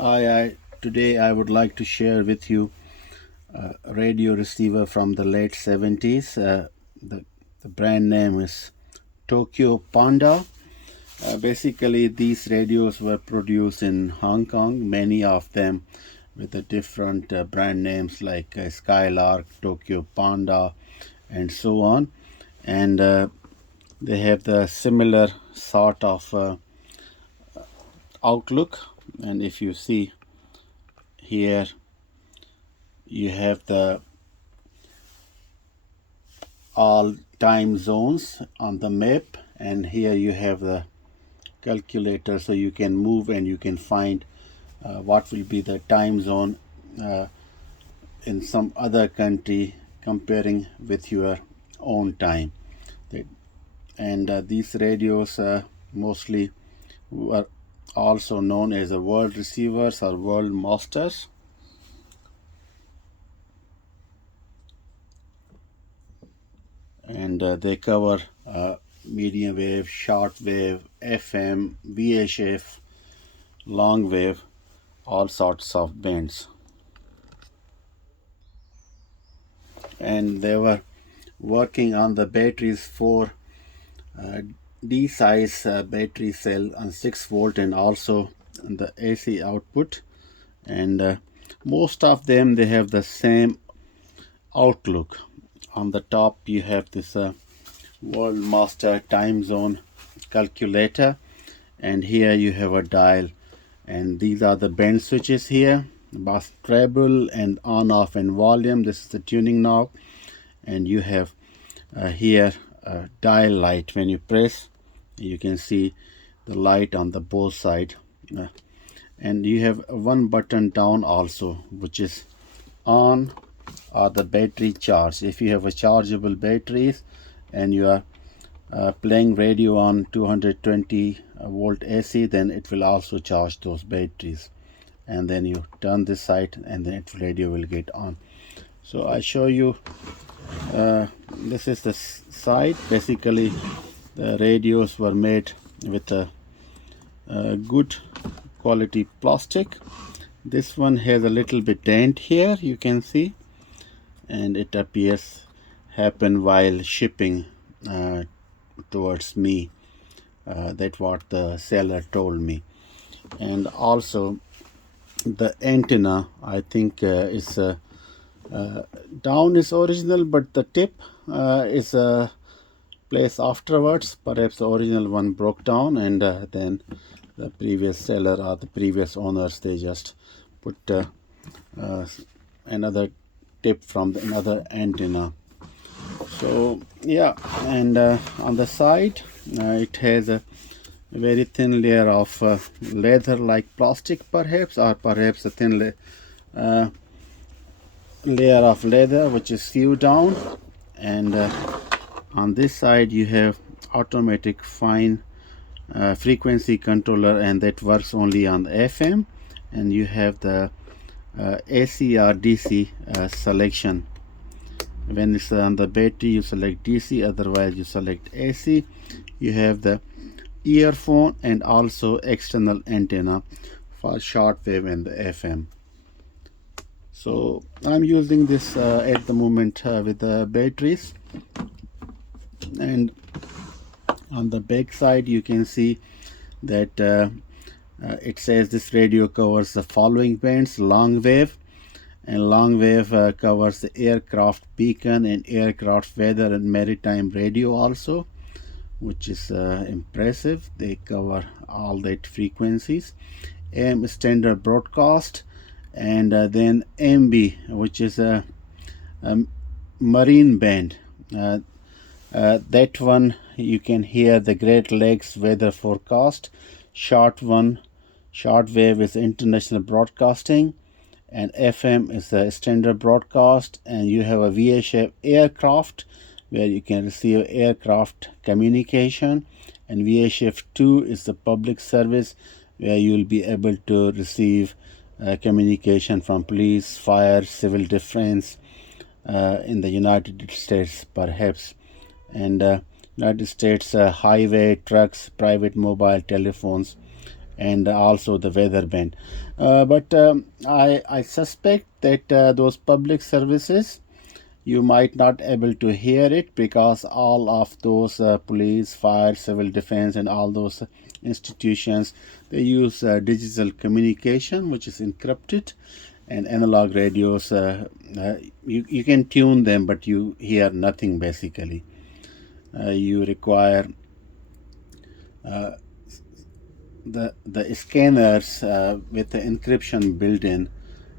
Today I would like to share with you a radio receiver from the late 70s. The brand name is Tokyo Panda. Basically, these radios were produced in Hong Kong, many of them with the different brand names like Skylark, Tokyo Panda, and so on. And they have the similar sort of outlook. And if you see here, you have the all time zones on the map, and here you have the calculator, so you can move and you can find what will be the time zone in some other country comparing with your own time. And these radios mostly were also known as the world receivers or world masters. And they cover medium wave, short wave, FM, VHF, long wave, all sorts of bands. And they were working on the batteries for D size battery cell on 6 volt and also the AC output. And most of them, they have the same outlook. On the top you have this world master time zone calculator, and here you have a dial, and these are the band switches here, bass treble and on off and volume. This is the tuning knob, and you have here a dial light. When you press, you can see the light on the both side, and you have one button down also, which is on or the battery charge. If you have a chargeable batteries and you are playing radio on 220 volt AC, then it will also charge those batteries, and then you turn this side and then its radio will get on. So I show you, this is the side. Basically the radios were made with a good quality plastic. This one has a little bit dent here, you can see, and it appears happened while shipping towards me. That's what the seller told me. And also the antenna, I think is down is original, but the tip is placed afterwards. Perhaps the original one broke down, and then the previous seller or the previous owners, they just put another tip from another antenna. So yeah, and on the side it has a very thin layer of leather like plastic, perhaps, or perhaps a thin layer of leather which is sewed down. And on this side you have automatic fine frequency controller, and that works only on the FM. And you have the AC or DC selection. When it's on the battery, you select DC, otherwise you select AC. You have the earphone and also external antenna for shortwave and the FM. So I'm using this at the moment with the batteries. And on the back side you can see that it says this radio covers the following bands: long wave, and long wave covers the aircraft beacon and aircraft weather and maritime radio also, which is impressive. They cover all that frequencies. AM standard broadcast, and then MB, which is a marine band. That one you can hear the Great Lakes weather forecast. Short wave is international broadcasting, and FM is a standard broadcast. And you have a VHF aircraft, where you can receive aircraft communication, and VHF 2 is the public service, where you will be able to receive communication from police, fire, civil defense in the United States, perhaps. And United States highway, trucks, private mobile telephones, and also the weather band. But I suspect that those public services, you might not able to hear it because all of those police, fire, civil defense, and all those institutions, they use digital communication, which is encrypted, and analog radios, you can tune them, but you hear nothing basically. You require the scanners with the encryption built in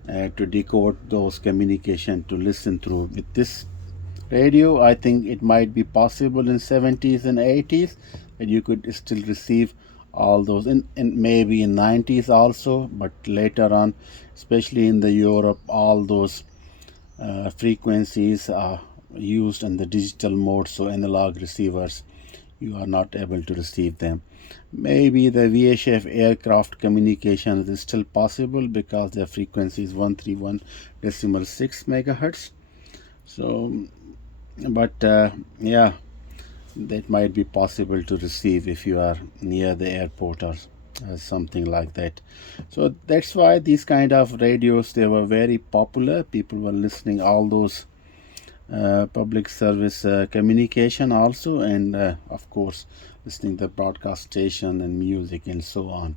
to decode those communication to listen through. With this radio, I think it might be possible in 70s and 80s that you could still receive all those, and maybe in 90s also, but later on, especially in the Europe, all those frequencies are used in the digital mode, so analog receivers, you are not able to receive them. Maybe the VHF aircraft communication is still possible because their frequency is 131.6 megahertz. So, but yeah, that might be possible to receive if you are near the airport or something like that. So that's why these kind of radios, they were very popular. People were listening all those public service communication also, and of course listening the broadcast station and music and so on.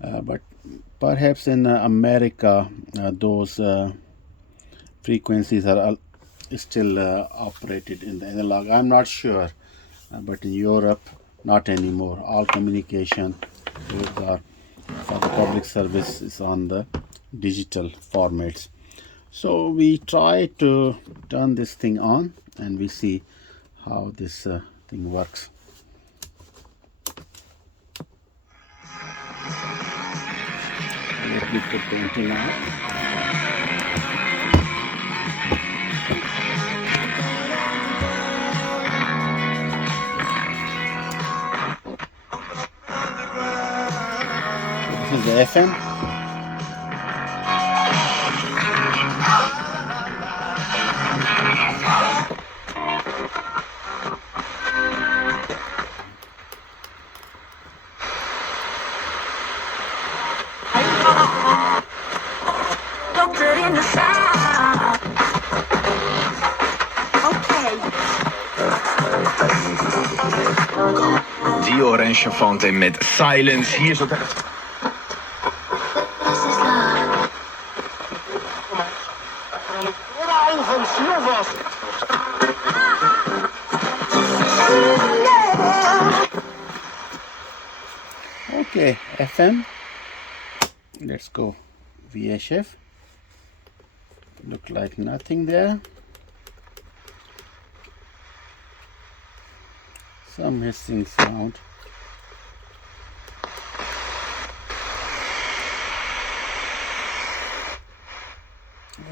But perhaps in America, those frequencies are still operated in the analog. I'm not sure, but in Europe, not anymore. All communication for the public service is on the digital formats. So we try to turn this thing on, and we see how this thing works. Let me put the antenna on. This is the FM. Die Orange Fante met Silence. Hier zo. Okay, FM. Let's go. VHF. Look like nothing there. Some hissing sound.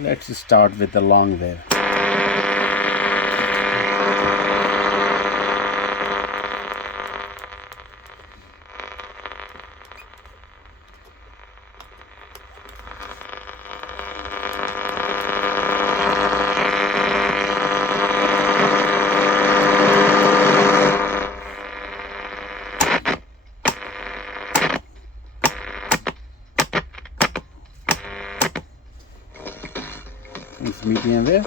Let's start with the long wave. It's medium wave.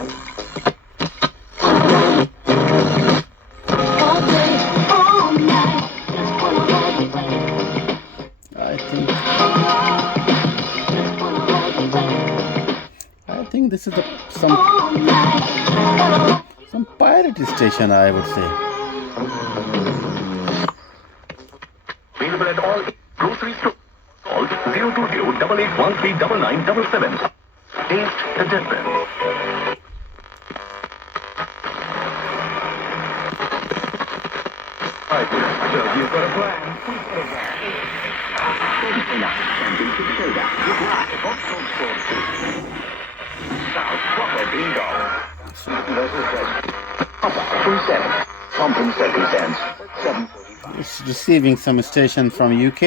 I think this is some pirate station, I would say. Available at all grocery stores. Call 020-8813-9977. Taste the difference. So you've got a plan. South Proper Bingo. It's receiving some station from UK.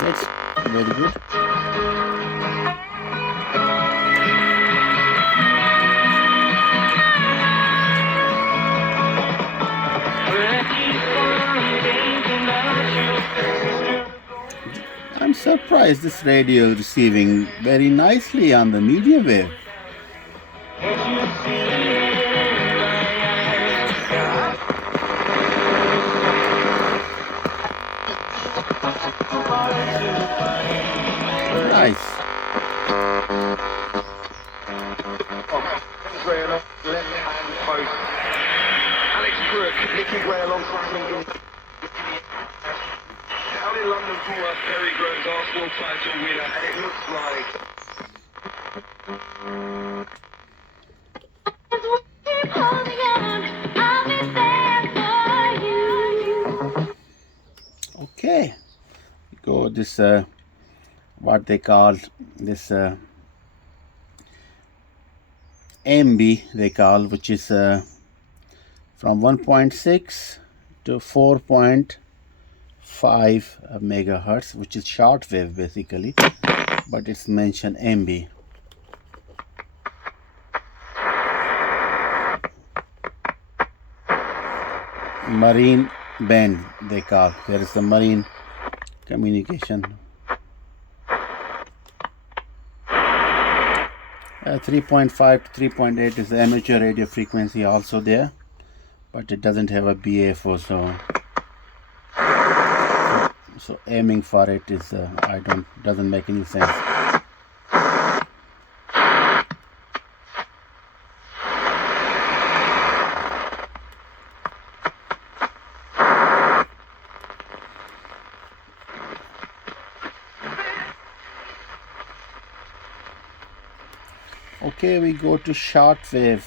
That's very good. I'm surprised this radio is receiving very nicely on the medium wave. Nice. Left-hand post. Alex Crook, Nicky Gray alongside him. Down in London for Perry Groves Arsenal title winner, and it looks like okay, go this what they call this MB they call, which is from 1.6 to 4.5 megahertz, which is shortwave basically, but it's mentioned MB. Marine band they call. There is the marine communication. 3.5 to 3.8 is the amateur radio frequency also there, but it doesn't have a BFO, so aiming for it is doesn't make any sense. Okay, we go to shortwave.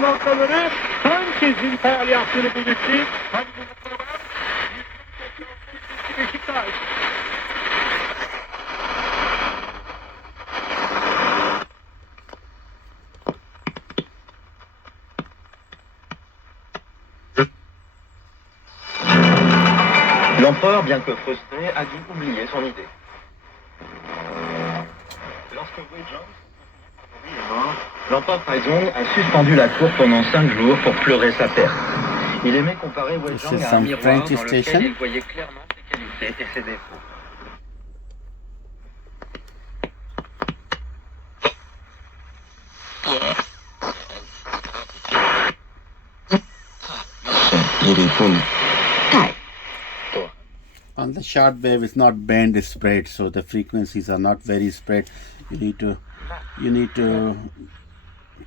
Noktaları herkesin hayal yaptığını belirtti. Hadi bu noktalar Beşiktaş. l'empereur, bien que frustré, a dû oublier son idée. Lorsque Wei Zhang est mort, l'empereur Taizong a suspendu la cour pendant 5 jours pour pleurer sa perte. Il aimait comparer Wei Zhang à un miroir dans lequel il voyait clairement ses qualités et ses défauts. On the short wave, it's not band spread, so the frequencies are not very spread. You need to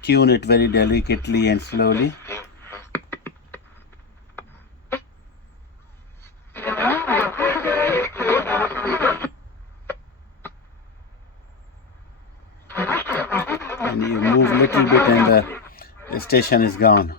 tune it very delicately and slowly. And you move a little bit and the station is gone.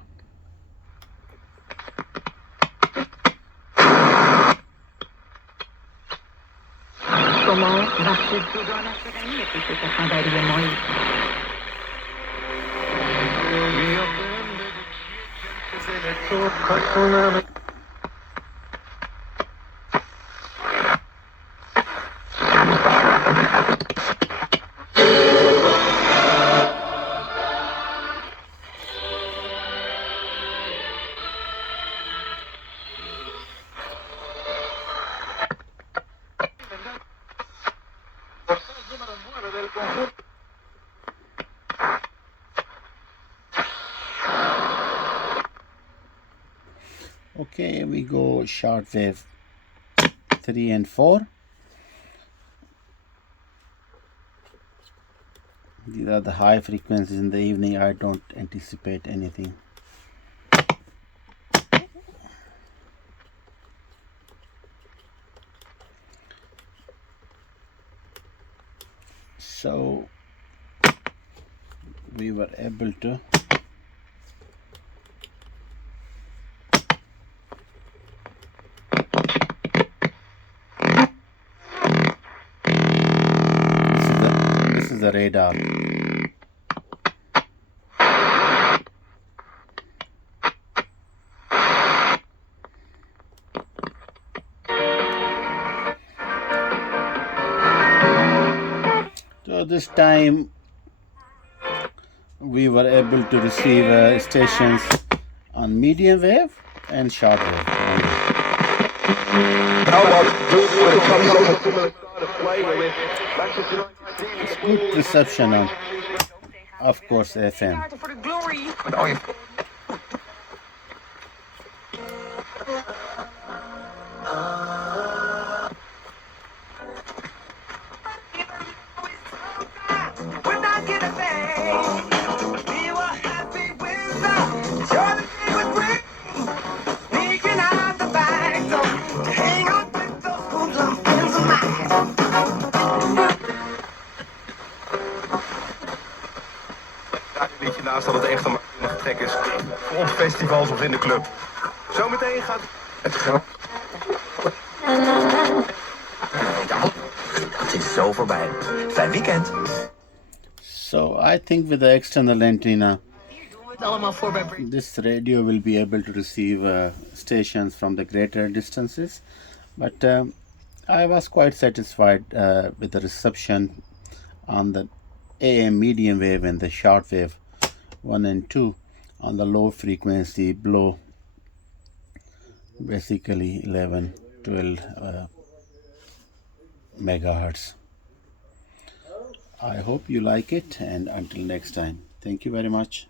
Okay, we go shortwave 3 and 4. These are the high frequencies in the evening. I don't anticipate anything. So we were able to this is the radar. So this time we were able to receive stations on medium wave and short wave only. It's good reception on, of course, FM. Naast dat het echt een trek is. Op festivals of in de club. Zometeen gaat het grap. Het is zo voorbij. Fijn weekend. So I think with the external antenna, this radio will be able to receive stations from the greater distances. But I was quite satisfied with the reception on the AM medium wave and the short wave 1 and 2 on the low frequency below basically 11, 12 megahertz. I hope you like it, and until next time, thank you very much.